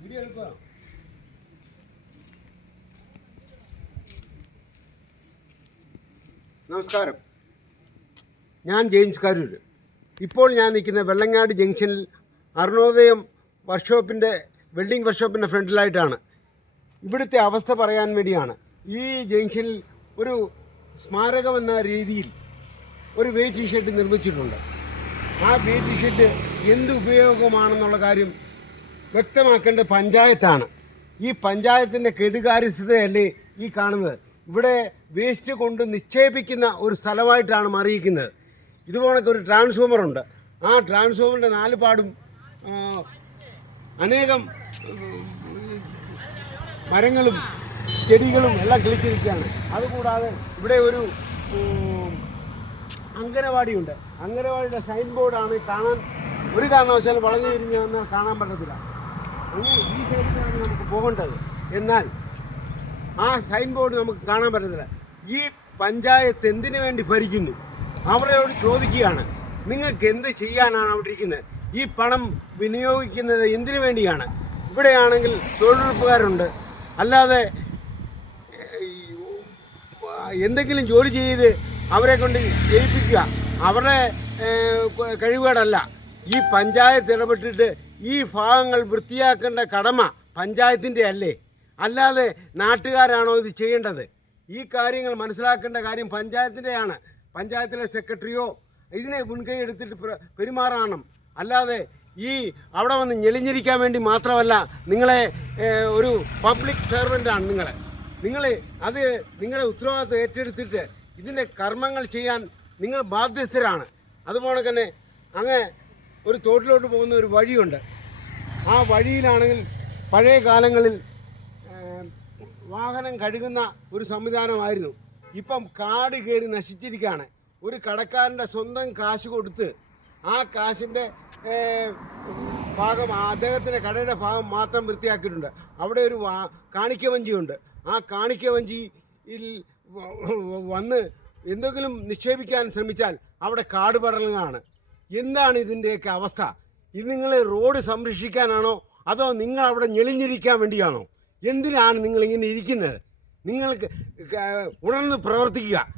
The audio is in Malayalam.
വീഡിയോ എടുക്കുക നമസ്കാരം. ഞാൻ ജെയിംസ് കാരൂർ ഇപ്പോൾ ഞാൻ നിൽക്കുന്ന വെള്ളങ്ങാട് ജംഗ്ഷനിൽ അരുണോദയം വർക്ക്ഷോപ്പിന്റെ വെൽഡിംഗ് വർക്ക്ഷോപ്പിന്റെ ഫ്രണ്ടിലായിട്ടാണ്. ഇവിടുത്തെ അവസ്ഥ പറയാൻ വേണ്ടിയാണ്. ഈ ജംഗ്ഷനിൽ ഒരു സ്മാരകം എന്ന രീതിയിൽ ഒരു വെയിറ്റ് ഷെഡ് നിർമ്മിച്ചിട്ടുണ്ട്. ആ പി ടി ഷീറ്റ് എന്ത് ഉപയോഗമാണെന്നുള്ള കാര്യം വ്യക്തമാക്കേണ്ട പഞ്ചായത്താണ്. ഈ പഞ്ചായത്തിന്റെ കെടുകാര്യസ്ഥതയല്ലേ ഈ കാണുന്നത്. ഇവിടെ വേസ്റ്റ് കൊണ്ട് നിക്ഷേപിക്കുന്ന ഒരു സ്ഥലമായിട്ടാണ് മാറിയിരിക്കുന്നത്. ഇതുപോലൊക്കെ ഒരു ട്രാൻസ്ഫോമറുണ്ട് ആ ട്രാൻസ്ഫോമറിന്റെ നാല് പാടും അനേകം മരങ്ങളും ചെടികളും എല്ലാം കിളിച്ചിരിക്കുകയാണ്. അതുകൂടാതെ ഇവിടെ ഒരു ഉം, അങ്കനവാടിയുടെ സൈൻ ബോർഡാണ് കാണാൻ ഒരു കാരണവശാലും വളഞ്ഞു തിരിഞ്ഞ് കാണാൻ പറ്റത്തില്ല. അങ്ങനെ ഈ സൈഡിലാണ് നമുക്ക് പോകേണ്ടത്. എന്നാൽ ആ സൈൻ ബോർഡ് നമുക്ക് കാണാൻ പറ്റത്തില്ല. ഈ പഞ്ചായത്ത് എന്തിനു വേണ്ടി ഭരിക്കുന്നു? അവരോട് ചോദിക്കുകയാണ്. നിങ്ങൾക്ക് എന്ത് ചെയ്യാനാണ് അവിടെ ഇരിക്കുന്നത്? ഈ പണം വിനിയോഗിക്കുന്നത് എന്തിനു വേണ്ടിയാണ്? ഇവിടെയാണെങ്കിൽ തൊഴിലുറപ്പുകാരുണ്ട്. അല്ലാതെ എന്തെങ്കിലും ജോലി ചെയ്ത് അവരെ കൊണ്ട് ചെയ്യിപ്പിക്കുക അവരുടെ കഴിവുകേടല്ല. ഈ പഞ്ചായത്ത് ഇടപെട്ടിട്ട് ഈ ഭാഗങ്ങൾ വൃത്തിയാക്കേണ്ട കടമ പഞ്ചായത്തിന്റെ അല്ലേ? അല്ലാതെ നാട്ടുകാരാണോ ഇത് ചെയ്യേണ്ടത്? ഈ കാര്യങ്ങൾ മനസ്സിലാക്കേണ്ട കാര്യം പഞ്ചായത്തിന്റെയാണ്. പഞ്ചായത്തിലെ സെക്രട്ടറിയോ ഇതിനെ മുൻകൈ എടുത്തിട്ട് പ്ര- പെരുമാറണം. അല്ലാതെ ഈ അവിടെ വന്ന് ഞെളിഞ്ഞിരിക്കാൻ വേണ്ടി മാത്രമല്ല നിങ്ങളെ ഒരു പബ്ലിക് സെർവന്റാണ് നിങ്ങൾ നിങ്ങൾ അത് നിങ്ങളുടെ ഉത്തരവാദിത്വം ഏറ്റെടുത്തിട്ട് ഇതിന്റെ കർമ്മങ്ങൾ ചെയ്യാൻ നിങ്ങൾ ബാധ്യസ്ഥരാണ്. അതുപോലെ തന്നെ അങ്ങ് ഒരു തോട്ടിലോട്ട് പോകുന്ന ഒരു വഴിയുണ്ട്. ആ വഴിയിലാണെങ്കിൽ പഴയ കാലങ്ങളിൽ വാഹനം കഴുകുന്ന ഒരു സംവിധാനമായിരുന്നു. ഇപ്പം കാട് കയറി നശിച്ചിരിക്കുകയാണ്. ഒരു കടക്കാരന്റെ സ്വന്തം കാശ് കൊടുത്ത് ആ കാശിന്റെ ഭാഗം അദ്ദേഹത്തിന്റെ കടയുടെ ഭാഗം മാത്രം വൃത്തിയാക്കിയിട്ടുണ്ട്. അവിടെ ഒരു കാണിക്കവഞ്ചിയുണ്ട്. ആ കാണിക്ക വഞ്ചിയിൽ വ- വ- വന്ന് എന്തെങ്കിലും നിക്ഷേപിക്കാൻ ശ്രമിച്ചാൽ അവിടെ കാട് പടലങ്ങളാണ് എന്താണ് ഇതിന്റെയൊക്കെ അവസ്ഥ? ഇത് നിങ്ങൾ റോഡ് സംരക്ഷിക്കാനാണോ? അതോ നിങ്ങൾ അവിടെ ഞെളിഞ്ഞിരിക്കാൻ വേണ്ടിയാണോ? എന്തിനാണ് നിങ്ങൾ ഇങ്ങനെ ഇരിക്കുന്നത്? നിങ്ങൾക്ക് ഉണർന്ന് പ്രവർത്തിക്കുക.